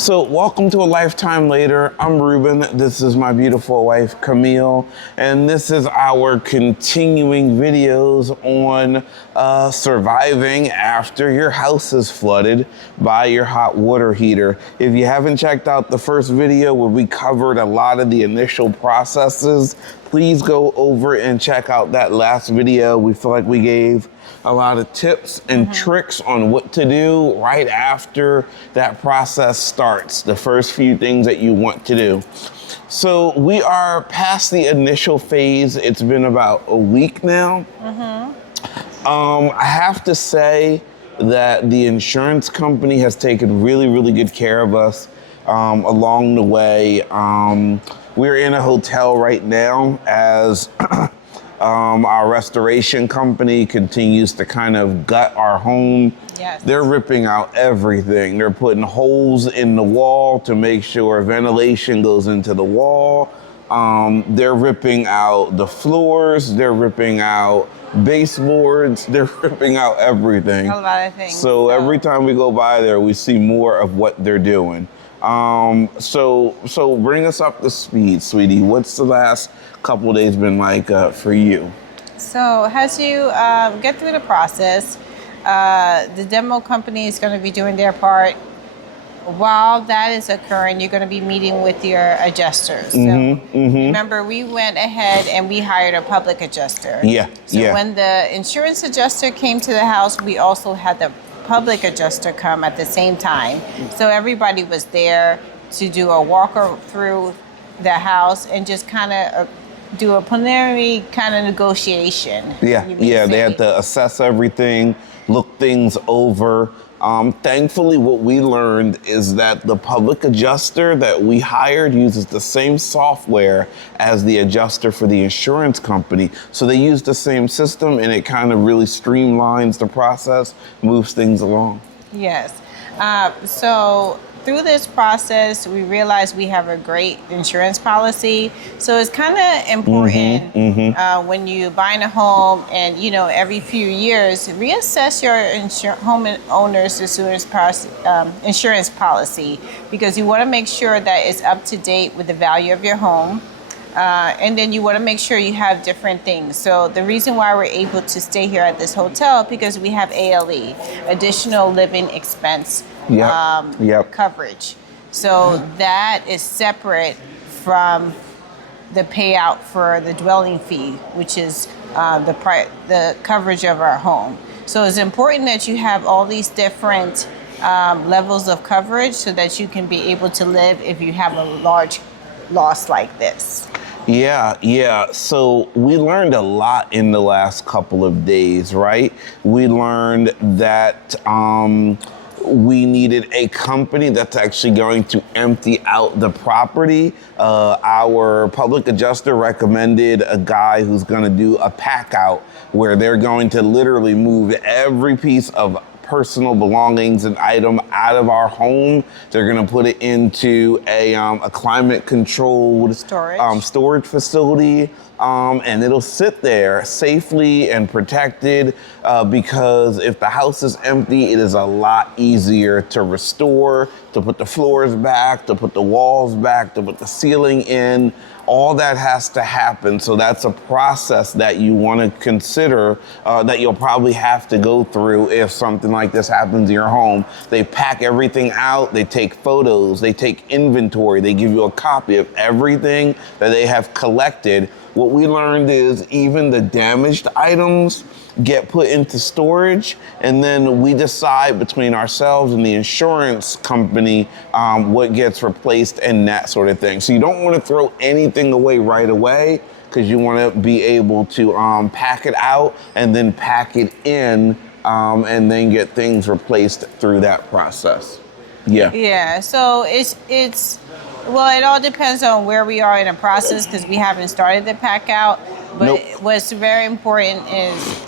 So welcome to A Lifetime Later. I'm Ruben. This is my beautiful wife, Camille. And this is our continuing videos on surviving after your house is flooded by your hot water heater. If you haven't checked out the first video where we covered a lot of the initial processes, please go over and check out that last video. We feel like we gave a lot of tips and tricks on what to do right after that process starts, the first few things that you want to do. So we are past the initial phase. It's been about a week now. I have to say that the insurance company has taken really, really good care of us along the way. We're in a hotel right now as our restoration company continues to kind of gut our home. Yes. They're ripping out everything. They're putting holes in the wall to make sure ventilation goes into the wall. They're ripping out the floors. They're ripping out baseboards. They're ripping out everything. A lot of things. So every time we go by there, we see more of what they're doing. So bring us up to speed, sweetie. What's the last couple of days been like for you? So as you get through the process, the demo company is going to be doing their part. While that is occurring, you're going to be meeting with your adjusters. Remember, we went ahead and we hired a public adjuster. So when the insurance adjuster came to the house, we also had the public adjuster come at the same time. So everybody was there to do a walk through the house and just kind of do a preliminary kind of negotiation. They had to assess everything, look things over. Thankfully, what we learned is that the public adjuster that we hired uses the same software as the adjuster for the insurance company. So they use the same system and it kind of really streamlines the process, moves things along. Yes. So through this process, we realized we have a great insurance policy. So it's kind of important when you're buying a home and, you know, every few years, reassess your homeowner's insurance policy, because you want to make sure that it's up to date with the value of your home. And then you want to make sure you have different things. So the reason why we're able to stay here at this hotel, because we have ALE, additional living expense coverage. So that is separate from the payout for the dwelling fee, which is the coverage of our home. So it's important that you have all these different levels of coverage so that you can be able to live if you have a large loss like this. So we learned a lot in the last couple of days, right? We learned that we needed a company that's actually going to empty out the property. Our public adjuster recommended a guy who's going to do a pack out where they're going to literally move every piece of personal belongings and item out of our home. They're going to put it into a climate controlled storage facility. And it'll sit there safely and protected because if the house is empty, it is a lot easier to restore, to put the floors back, to put the walls back, to put the ceiling in. All that has to happen. So that's a process that you want to consider that you'll probably have to go through if something like this happens in your home. They pack everything out. They take photos. They take inventory. They give you a copy of everything that they have collected. What we learned is even the damaged items get put into storage, and then we decide between ourselves and the insurance company what gets replaced and that sort of thing. So you don't want to throw anything away right away because you want to be able to pack it out and then pack it in and then get things replaced through that process. So it's well, it all depends on where we are in the process because we haven't started the pack out. But what's very important is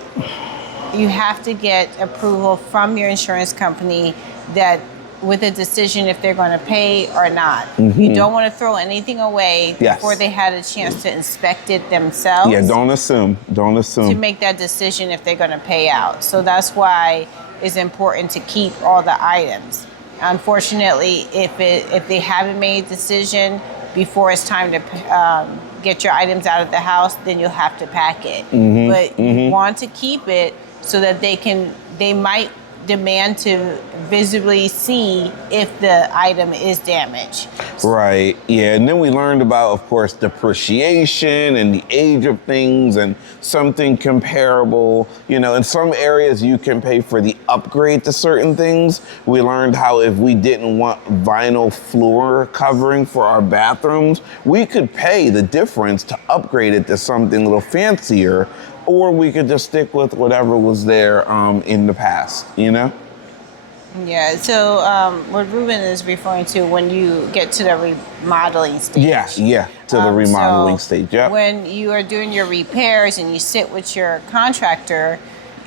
you have to get approval from your insurance company that with a decision if they're going to pay or not. You don't want to throw anything away before they had a chance to inspect it themselves. Don't assume. To make that decision if they're going to pay out. So that's why it's important to keep all the items. unfortunately, if they haven't made a decision before it's time to get your items out of the house, then you'll have to pack it. But you want to keep it so that they might demand to visibly see if the item is damaged. Right. Yeah. And then we learned about, of course, depreciation and the age of things and something comparable. You know, in some areas you can pay for the upgrade to certain things. We learned how if we didn't want vinyl floor covering for our bathrooms, we could pay the difference to upgrade it to something a little fancier, or we could just stick with whatever was there in the past, you know? Yeah, so what Ruben is referring to when you get to the remodeling stage. Yeah, to the remodeling stage, yeah. When you are doing your repairs and you sit with your contractor,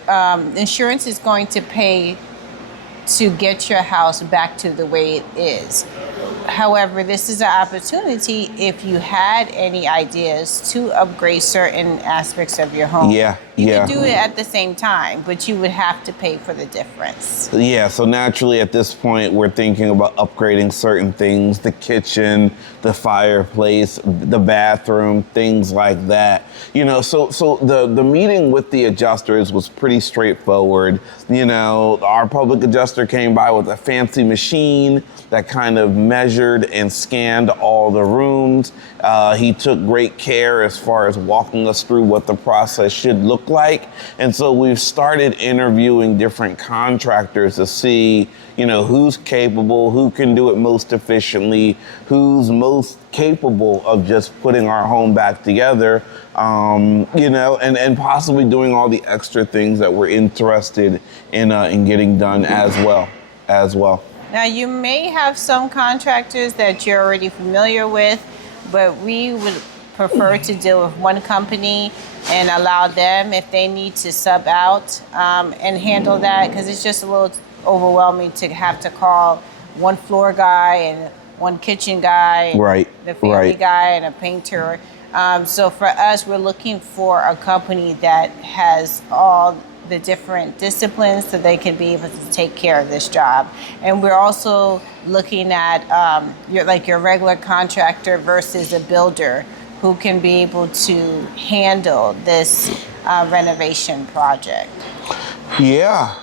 insurance is going to pay to get your house back to the way it is. However, this is an opportunity if you had any ideas to upgrade certain aspects of your home. You could do it at the same time, but you would have to pay for the difference. Yeah, so naturally at this point, we're thinking about upgrading certain things, the kitchen, the fireplace, the bathroom, things like that. You know, so the meeting with the adjusters was pretty straightforward. You know, our public adjuster came by with a fancy machine that kind of measured and scanned all the rooms. He took great care as far as walking us through what the process should look like. And so we've started interviewing different contractors to see, you know, who's capable, who can do it most efficiently, who's most capable of just putting our home back together, you know, and possibly doing all the extra things that we're interested in getting done as well. Now, you may have some contractors that you're already familiar with, but we would prefer to deal with one company and allow them, if they need to sub out and handle that, because it's just a little overwhelming to have to call one floor guy and one kitchen guy, right, the family guy and a painter. So for us, we're looking for a company that has all the different disciplines so they can be able to take care of this job. And we're also looking at your regular contractor versus a builder who can be able to handle this renovation project. Yeah.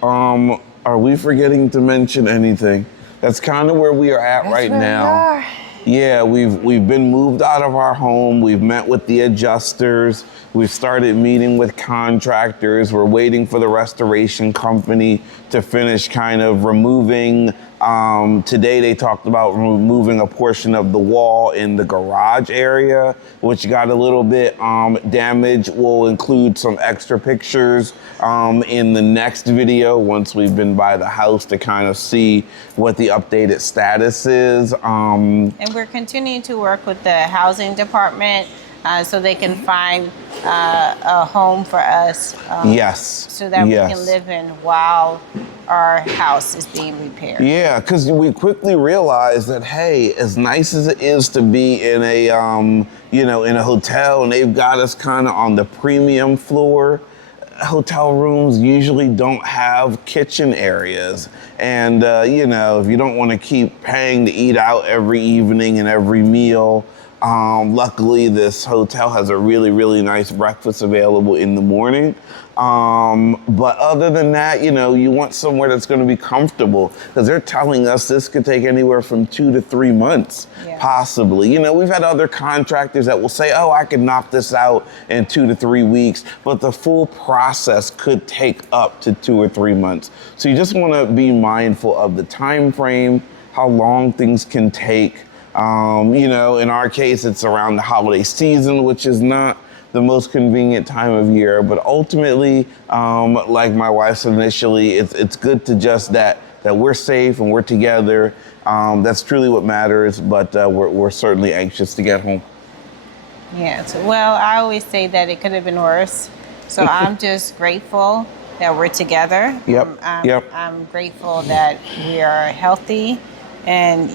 Are we forgetting to mention anything? That's kind of where we are at right now. Yeah, we've been moved out of our home. We've met with the adjusters. We've started meeting with contractors. We're waiting for the restoration company to finish kind of removing. Today they talked about removing a portion of the wall in the garage area, which got a little bit damaged. We'll include some extra pictures in the next video once we've been by the house to kind of see what the updated status is. And we're continuing to work with the housing department so they can find a home for us. So that we can live in while our house is being repaired. Yeah, because we quickly realized that, hey, as nice as it is to be in a, in a hotel and they've got us kind of on the premium floor, hotel rooms usually don't have kitchen areas. And, if you don't want to keep paying to eat out every evening and every meal, luckily this hotel has a really, really nice breakfast available in the morning. But other than that, you want somewhere that's going to be comfortable, because they're telling us this could take anywhere from 2 to 3 months, possibly. We've had other contractors that will say, oh, I could knock this out in 2 to 3 weeks, but the full process could take up to 2 or 3 months. So you just want to be mindful of the time frame, how long things can take. In our case, it's around the holiday season, which is not the most convenient time of year. But ultimately, like my wife said initially, it's good to just that we're safe and we're together. That's truly what matters. But we're certainly anxious to get home. Yes. Well, I always say that it could have been worse. So I'm just grateful that we're together. I'm grateful that we are healthy, and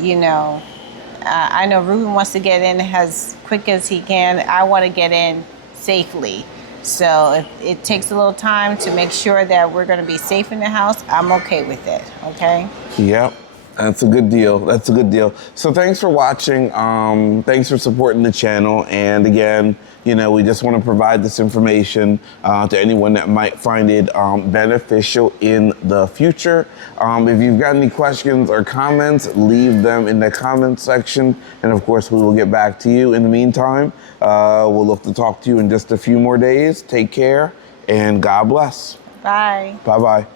I know Ruben wants to get in as quick as he can. I want to get in safely. So if it takes a little time to make sure that we're going to be safe in the house, I'm okay with it. Okay. Yep. That's a good deal. That's a good deal. So thanks for watching. Thanks for supporting the channel. And again, you know, we just want to provide this information to anyone that might find it beneficial in the future. If you've got any questions or comments, leave them in the comments section. And of course, we will get back to you. In the meantime, we'll look to talk to you in just a few more days. Take care and God bless. Bye. Bye-bye.